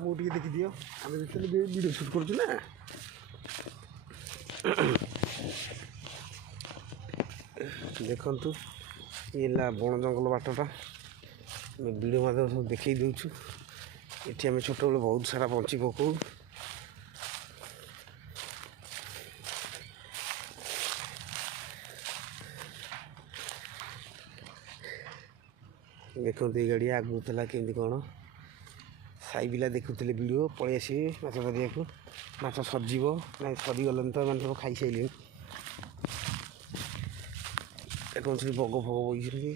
ଆମକୁ ଟିକେ ଦେଖିଦିଅ ଆମେ ଯେତେବେଳେ ଭିଡ଼ିଓ ସୁଟ୍ କରୁଛୁ ନା। ଦେଖନ୍ତୁ ଇଏ ହେଲା ବଣ ଜଙ୍ଗଲ ବାଟଟା ଆମେ ଭିଡ଼ିଓ ମାଧ୍ୟମରେ ସବୁ ଦେଖେଇ ଦେଉଛୁ। ଏଠି ଆମେ ଛୋଟବେଳେ ବହୁତ ସାରା ବଞ୍ଚି ପକାଉ। ଦେଖନ୍ତୁ ଏଇ ଗାଡ଼ି ଆଗକୁ ଥିଲା କେମିତି କ'ଣ ସାଇ ପିଲା ଦେଖୁଥିଲେ ଭିଡ଼ିଓ ପଳେଇ ଆସିବେ ମାଛ ଧରିବାକୁ। ମାଛ ସରିଯିବ ନାଇଁ ସରିଗଲେଣି ତ ଏମାନେ ସବୁ ଖାଇସାରିଲେଣି। ଦେଖନ୍ତୁ ସେଠି ବଗ ଫଗ ବଇଛନ୍ତି।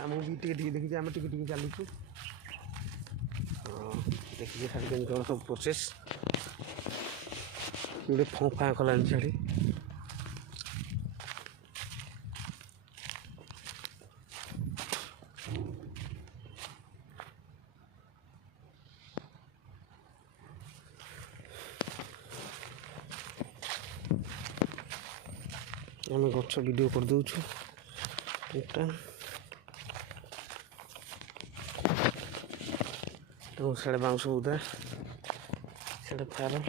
ଆମକୁ ବି ଟିକେ ଟିକେ ଦେଖିଛି ଆମେ ଟିକେ ଟିକେ ଚାଲୁଛୁ। ଦେଖିକି ସାର୍ କେମିତି କ'ଣ ସବୁ ପ୍ରୋସେସ୍ ଗୋଟେ ଫଁ ଫାଁ କଲାଣି ଛାଡ଼ି। ଆମେ ଗଛ ଭିଡ଼ିଓ କରିଦେଉଛୁ ଏଟା ଏବଂ ସିଆଡ଼େ ବାଉଁଶ ବୁଦା ସିଆଡ଼େ ଫାର୍ମ।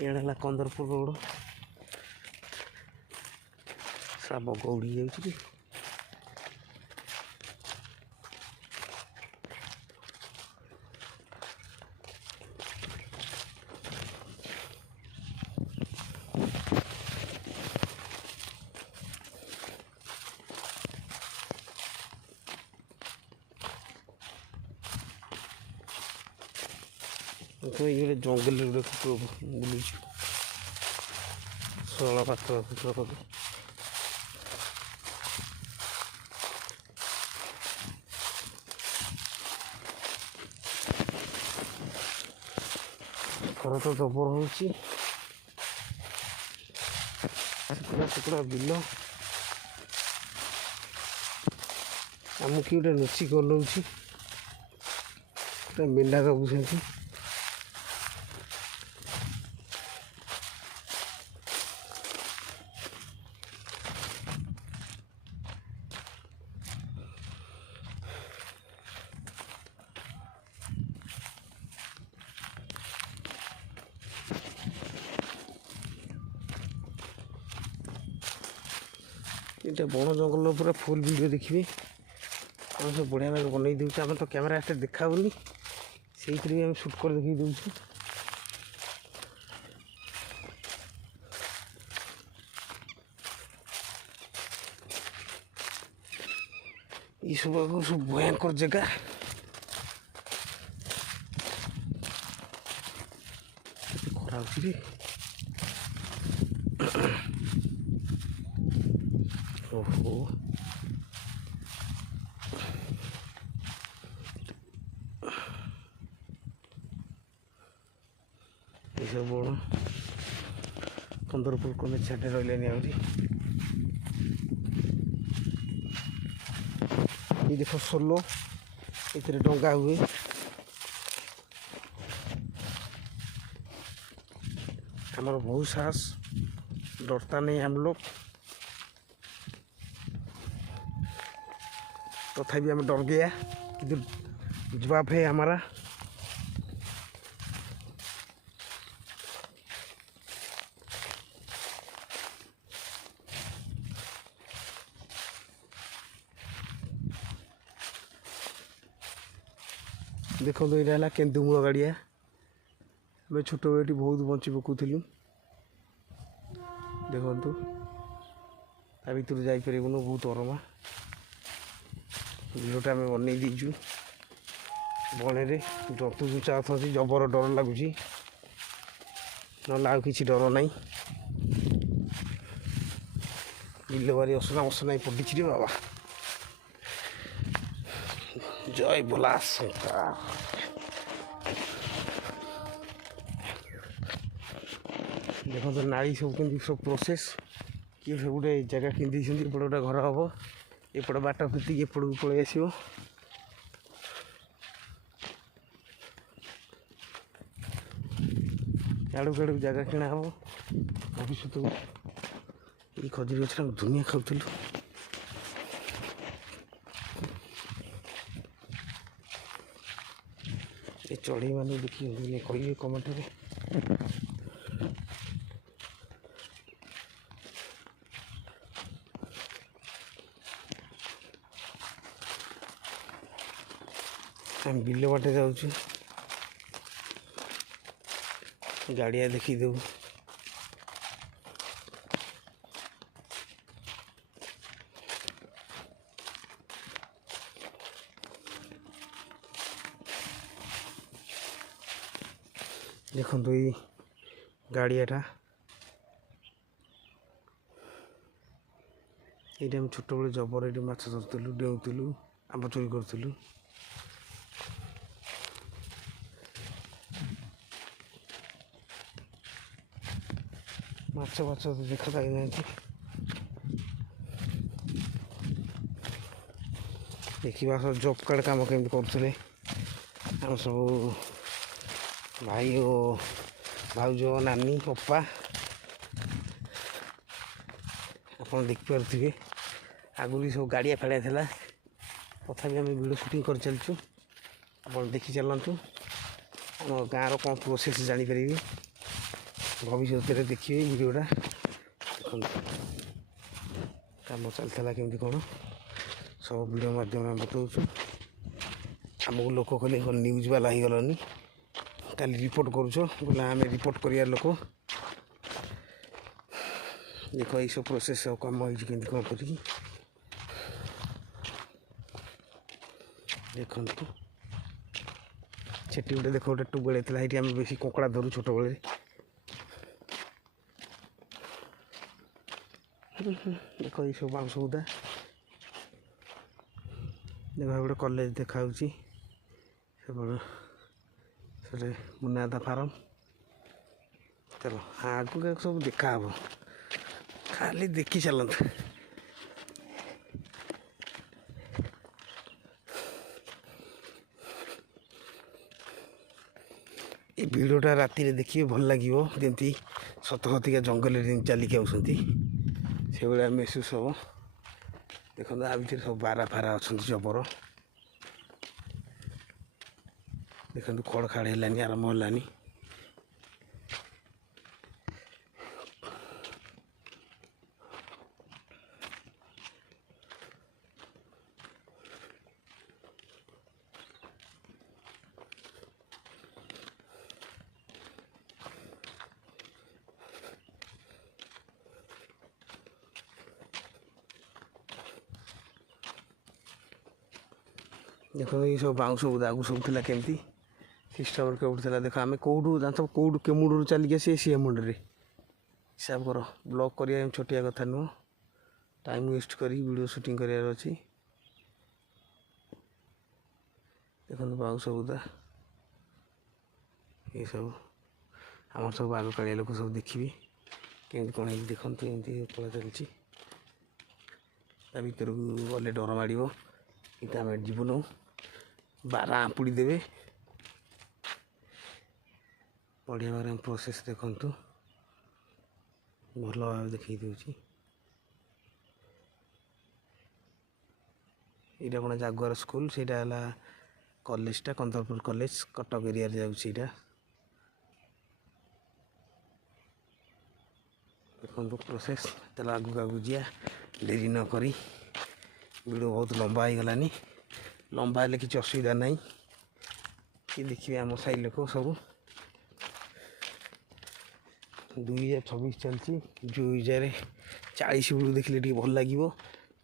ଇଆଡ଼େ ହେଲା କନ୍ଦରପୁର ରୋଡ଼। ସା ବଗ ଉଡ଼ି ଯାଉଛି କି ଇଏ ଜଙ୍ଗଲରେ ଗୋଟେ କୁକୁର ବୁଲୁଛି ଶଳା ପାତ୍ର କୁକୁର। ଖରା ତ ଜବର ହେଉଛି। କୁକୁଡ଼ା ବିଲ ଆମକୁ କିଏ ଗୋଟେ ଲୁଚିକି ଅନଉଛି। ଗୋଟେ ମେଣ୍ଢା ଜଗୁଛନ୍ତି। ଏଇଟା ବଣ ଜଙ୍ଗଲ ପୁରା ଫୁଲ୍ ଭିଡ଼ିଓ ଦେଖିବେ। ଆମେ ସବୁ ବଢ଼ିଆ ଭାବେ ବନେଇ ଦେଉଛୁ। ଆମେ ତ କ୍ୟାମେରା ଏତେ ଦେଖାଉନି ସେଇଥିରେ ବି ଆମେ ସୁଟ୍ କରି ଦେଖେଇ ଦେଉଛୁ। ଏଇସବୁ ଆଗରୁ ସବୁ ଭୟଙ୍କର ଜାଗା। କେତେ ଖରା ହେଉଛି ରେ। ଓହୋ ଏସବୁ ବଣ କନ୍ଦରପୁର କଲେଜ ଛାଡ଼େ ରହିଲେନି ଆହୁରି। ये देखो सोलो इतने डोंगा हुए हमारा बहुत साहस डरता नहीं हम लोग तथापि हमें डर गया कि जवाब है हमारा। देखो तो ये केन्दुमूल गाड़िया आम छोट बेटी बहुत बंची पकाऊलु। देखु ता भर जापरूँ बहुत अरमा भिडटा आम बन देचु बणे जंतु जुचा अच्छा जबर डर लगुच ना कि डर ना बिल बारी असना मसना पड़ी बाबा। जय बोला शंकर। देखो तो नाड़ी सब कमी सब प्रोसेस किए सब गोटे जगह किंदी एपटे गोटे घर हम एपटे बाट फिटिक एपट को पलि आस। आड़ू काड़ू जगह किणा हम भविष्य को ये खजुरी गछ दुनिया खाऊलु। ये चढ़ई मैंने देखिए कहे कमेंट में हम बिल बाटे जाऊँ गाड़िया देखी दे देखो ये गाड़ियाटा ये हम छोट बड़े जबर ये माछ धरलु डेउलु आंब चोरी करूँ। माछ बाछ देखा जाना देखा सब जॉब कार्ड कम केमी करुले आम सब भाई और भाउज नानी पप्पा आप देखिपे आगुरी सब गाड़िया फाड़िया था तथा आम वीडियो शूटिंग कर चलचु आप देखी चलतु आम गाँव कौन प्रोसेस जानीपर भविष्य में देखिए वीडियोटा कम चलता केमती कौन सब वीडियो माध्यम बताऊँ आमको लोक कहले न्यूज वाला हो गलनी खाली रिपोर्ट करुच बोले आम रिपोर्ट कर लोक देख ये सब प्रोसेस सब कम हो कौन कर देखु से गोटे देख गोटे टुबेल ये आम बेस कंकड़ा धरू छोट बेले देख ये सब बाउंस बुदा देख गोटे कॉलेज देखा से मुनादा फार्म चलो आगू सब देखा हम खाली देखी चलत ये वीडियोटा राति देखिए भल लगे जमी सत सतिका जंगल चलिकी आउंट से भाया महसूस हम देखो आ भर सब बारा फारा अच्छा जबर देखो खड़ खाड़ है आरंभ है देखो ये सब बाउंस आगु सब था केमती सिस्टम कौटा देख आम कौटू जान कौटू केमुड़ चलिए सी मुंडे हिसाब कर ब्लॉग कर छोटिया कथा नुह टाइम वेस्ट कर वीडियो शूटिंग करार अच्छी देखो बाउंस बुदा ये सब आम सब आग कालिया लोक सब देखिए केमती कौन है देखते एमती कला चलती भर को गले डर माड़ कि आम जीवन बारा आंपुड़ी देवे बढ़िया भाव प्रोसेस देखु भल भाव देखी दूसरी यहाँ कौन जागुआर स्कूल से कॉलेजटा कंदरपुर कॉलेज कटक एरिया जाऊँगा देखो प्रोसेस चलो आगू आगू जा देरी न करी वीडियो बहुत लंबा हो गलानी लंबा हेल्ले किसी असुविधा ना कि देखिए आम साई लोक सब 2026 चलती 2040 बेलू देखिले टी भल लगे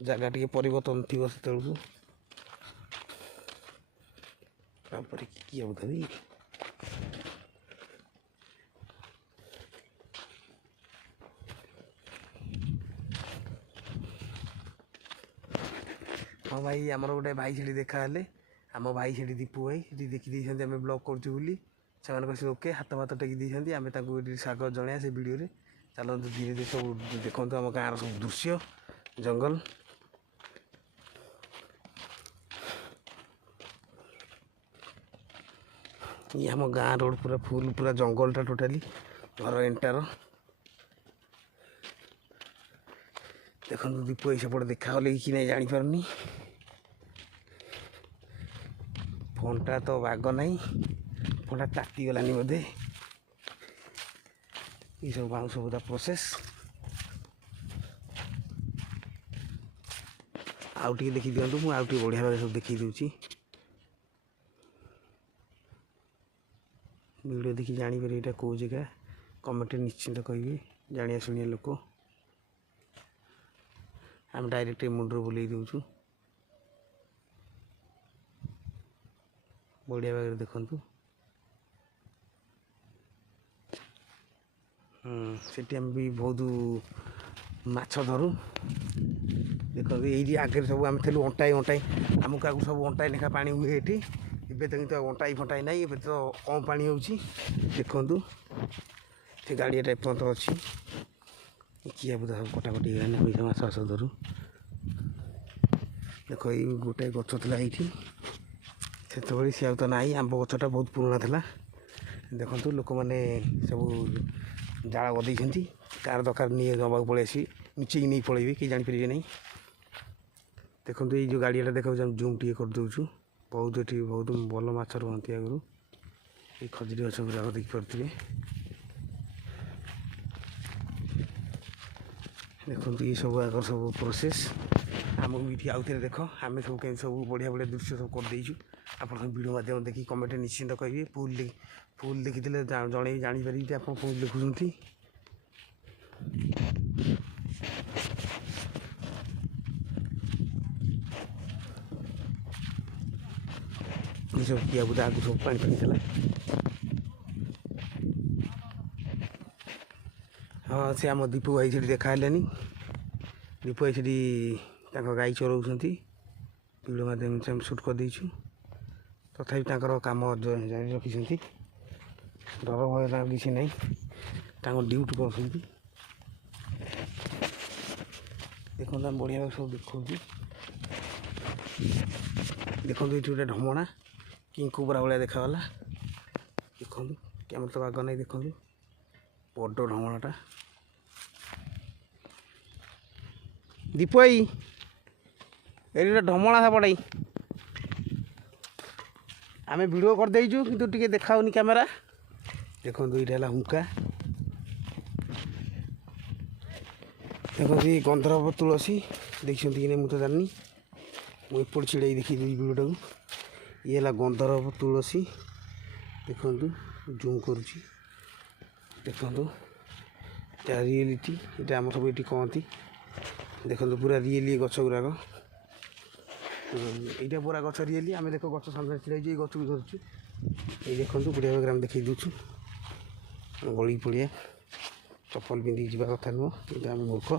जगह टी परिवर्तन थी से किए बोधि हाँ भाई आमर गोटे भाई से देखा आम भाई से दीपू भाई देखी आम ब्लॉग करूँ से ओके हाथ भात टेकी देते आम स्वागत जन से वीडियो चलते धीरे धीरे सब देखो आम गाँव सब दृश्य जंगल ये आम गाँ रोड पूरा फुल पूरा जंगलटा टोटाली घर एंटार देखो दीप ये सेपटे देखा गले कि नहीं जापारनी फोनटा तो बाग ना फोनटा तातीगलानी बोधे ये सब बाउंस बुदा प्रोसेस आउ टे देखी दिंतु मुझे आउ टे बढ़िया भाव सब देखी दूची वीडियो देखी जापर यहाँ कौ जगह कमेंट निश्चिंत कहे जानिया शुणिया लोक आम डायरेक्ट मुंडर बुले दूचु बढ़िया भाव देखु सेठी आम भी बहुत माछ धरू देखो ये आगे सब आम थी अंटाई अंटाई आमको आगे सब अंटाई लेखा पानी हुए ये ଏବେ ତ କିନ୍ତୁ ଅଣ୍ଟାଇ ଫଣ୍ଟାଇ ନାହିଁ ଏବେ ତ କମ୍ ପାଣି ହେଉଛି ଦେଖନ୍ତୁ ସେ ଗାଡ଼ିଆଟା ଏପର୍ଯ୍ୟନ୍ତ ଅଛି କିଆ ବୁଦା ସବୁ କଟାକଟି ହେଇଗଲାଣି ପଇସା ମାଛ ଆସ ଧରୁ ଦେଖ ଏଇ ଗୋଟାଏ ଗଛ ଥିଲା ଏଇଠି ସେତେବେଳେ ସିଏ ଆଉ ତ ନାହିଁ ଆମ୍ବ ଗଛଟା ବହୁତ ପୁରୁଣା ଥିଲା ଦେଖନ୍ତୁ ଲୋକମାନେ ସବୁ ଜାଳ ବଦେଇଛନ୍ତି କାହାର ଦରକାର ନିଏ ନେବାକୁ ପଳେଇ ଆସିବି ଲୁଚେଇକି ନେଇ ପଳେଇବେ କେହି ଜାଣିପାରିବେ ନାହିଁ ଦେଖନ୍ତୁ ଏଇ ଯେଉଁ ଗାଡ଼ିଆଟା ଦେଖାଉଛି ଆମେ ଜୁମ୍ ଟିକେ କରିଦେଉଛୁ बहुत ये बहुत भल माछ रुहति आगु ये खजुरी गछ गुराक देखिपे देखो ये सब आग सब प्रोसेस आमको भी आउ थे देख आम सब कहीं सब बढ़िया बढ़िया दृश्य सब करदेचु आप वीडियो माध्यम देखिए कमेंट निश्चिंत कहे फुल देखी जड़े जापर आप फुल देखुं सब किया बुदा आगु सब पानी पानी था हाँ से आम दीपू भाई से देखा दीपू भाई से गाई चलाऊँ वीडियो माध्यम से सुट करदेचु तथापि कम जारी रखी डर भय किसी ना ड्यूटी कर देखो बढ़िया सब देखो ये गोटे ढमणा कि कुबरा भाया देखागला देखो कैमरा तो बाग नहीं देखो बड़ ढमणाटा दीप भाई ये ढमणा था पड़ाई आम वीडियो करदेचु किंतु टिके देखाऊनी कैमेरा देखो ये हुंका देखो ये गंधर्व तुलसी देखते कि नहीं मुझे जानी मुझे एपट छिड़ाई देखी वीडियो को ये है गंधर्व तुलसी देखु जूम करुँची देखु रियलिटी ये आम सब ये कहती देखो पूरा रियली गछ गुराक यहाँ पूरा गछ रियली आम देख गछ सामने छिड़ाई गच भी धरचु ये देखो बढ़िया भाग देखी दूचु गली पड़िया चप्पल पिंधिक जावा कथा नुह ये आम मूर्ख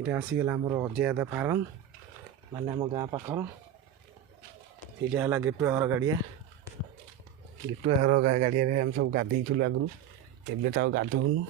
ये आसीगला आमर अजयदा फार्म माने आम गाँ पाखर यहाँ है गेटवे हर गाड़िया गेटवे हर गाड़िया आम सब गाधेलु आगु एबे तो गाधौनु